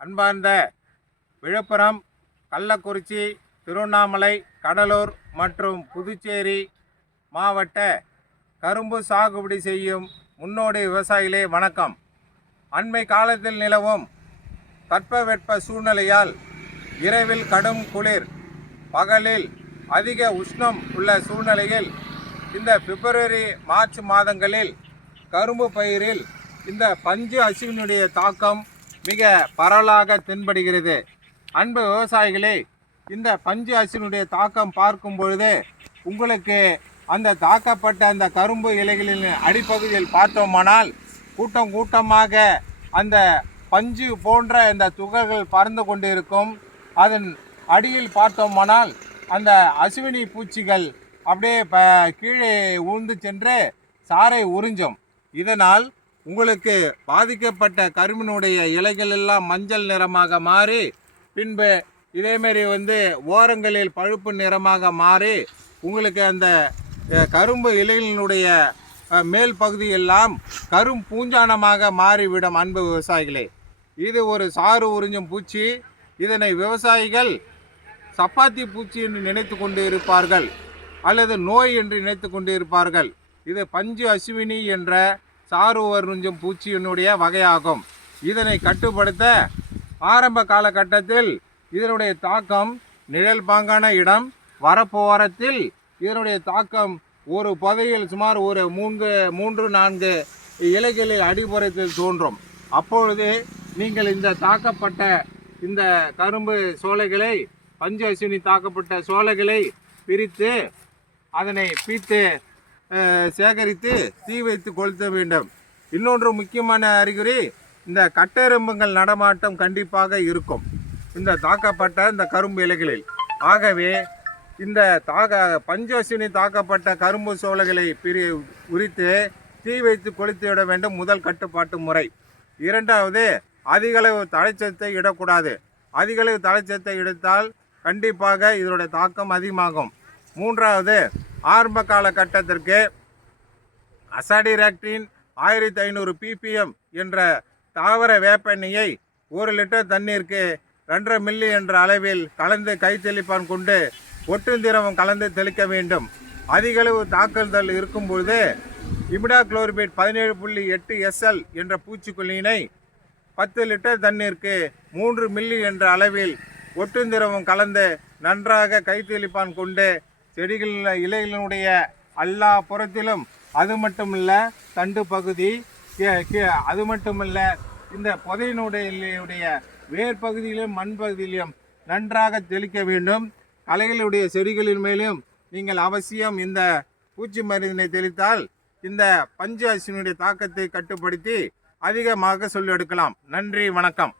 அன்பார்ந்த விழுப்புரம், கள்ளக்குறிச்சி, திருவண்ணாமலை, கடலூர் மற்றும் புதுச்சேரி மாவட்ட கரும்பு சாகுபடி செய்யும் முன்னோடி விவசாயிகளே வணக்கம். அண்மை காலத்தில் நிலவும் தட்பவெட்ப சூழ்நிலையால் இரவில் கடும் குளிர், பகலில் அதிக உஷ்ணம் உள்ள சூழ்நிலையில் இந்த பிப்ரவரி மார்ச் மாதங்களில் கரும்பு பயிரில் இந்த பஞ்சு அசுவினுடைய தாக்கம் மிக பரவலாக தென்படுகிறது. அன்பு விவசாயிகளே, இந்த பஞ்சு அசுவினுடைய தாக்கம் பார்க்கும் பொழுது உங்களுக்கு அந்த தாக்கப்பட்ட அந்த கரும்பு இலைகளின் அடிப்பகுதியில் பார்த்தோமானால் கூட்டம் கூட்டமாக அந்த பஞ்சு போன்ற இந்த துகள்கள் பறந்து கொண்டிருக்கும். அதன் அடியில் பார்த்தோமானால் அந்த அசுவினி பூச்சிகள் அப்படியே கீழே உழுந்து சென்று சாறை உறிஞ்சும். இதனால் உங்களுக்கு பாதிக்கப்பட்ட கரும்பினுடைய இலைகள் எல்லாம் மஞ்சள் நிறமாக மாறி, பின்பு இதேமாரி ஓரங்களில் பழுப்பு நிறமாக மாறி உங்களுக்கு அந்த கரும்பு இலைகளினுடைய மேல் பகுதியெல்லாம் கரும் பூஞ்சானமாக மாறிவிடும். அன்பு விவசாயிகளே, இது ஒரு சாறு உறிஞ்சும் பூச்சி. இதனை விவசாயிகள் சப்பாத்தி பூச்சி என்று நினைத்து கொண்டு இருப்பார்கள், அல்லது நோய் என்று நினைத்து கொண்டு இருப்பார்கள். இது பஞ்சு அசுவினி என்ற சாறு உறிஞ்சும் பூச்சியினுடைய வகையாகும். இதனை கட்டுப்படுத்த ஆரம்ப காலகட்டத்தில் இதனுடைய தாக்கம் நிழல் பாங்கான இடம், வரப்பு ஓரத்தில் இதனுடைய தாக்கம் ஒரு பகுதியில் சுமார் ஒரு 3-4 இலைகளில் அடிப்புறத்தில் தோன்றும். அப்பொழுது நீங்கள் இந்த தாக்கப்பட்ட இந்த கரும்பு சோலைகளை, பஞ்சு அசுவினி தாக்கப்பட்ட சோலைகளை பிரித்து அதனை பீத்து சேகரித்து தீ வைத்து கொளுத்த வேண்டும். இன்னொன்று முக்கியமான அறிகுறி, இந்த கட்டெரும்புகள் நடமாட்டம் கண்டிப்பாக இருக்கும் இந்த தாக்கப்பட்ட இந்த கரும்பு இலைகளில். ஆகவே இந்த பஞ்சு அசுவினி தாக்கப்பட்ட கரும்பு சோலைகளை உரித்து தீ வைத்து கொளுத்து விட வேண்டும். முதல் கட்டுப்பாட்டு முறை. இரண்டாவது, அதிகளவு தழைச்சத்தை இடக்கூடாது. அதிகளவு தழைச்சத்தை எடுத்தால் கண்டிப்பாக இதனுடைய தாக்கம் அதிகமாகும். மூன்றாவது, ஆரம்ப காலகட்டத்திற்கு அசாடிராக்டின் 1500 ppm என்ற தாவர வேப்பெண்ணெயை 1 லிட்டர் தண்ணீருக்கு 2.5 மில்லி என்ற அளவில் கலந்து கைத்தெளிப்பான் கொண்டு ஒட்டுந்திரவம் கலந்து தெளிக்க வேண்டும். அதிகளவு தாக்குதல் இருக்கும்பொழுது இமிடாக்ளோர்பேட் 17.8 SL என்ற பூச்சிக்கொல்லியினை 10 லிட்டர் தண்ணீருக்கு 3 மில்லி என்ற அளவில் ஒட்டுந்திரவம் கலந்து நன்றாக கைத்தெளிப்பான் கொண்டு செடிகளின் இலைகளினுடைய எல்லா புறத்திலும், அது மட்டுமல்ல தண்டு பகுதி, அது மட்டுமல்ல இந்த புதையினுடைய வேர் பகுதியிலும் மண் பகுதியிலும் நன்றாக தெளிக்க வேண்டும். களைகளுடைய செடிகளின் மேலும் நீங்கள் அவசியம் இந்த பூச்சி மருந்தினை தெளித்தால் இந்த பஞ்சு அசுவினுடைய தாக்கத்தை கட்டுப்படுத்தி அதிகமாக சொல்லி எடுக்கலாம். நன்றி, வணக்கம்.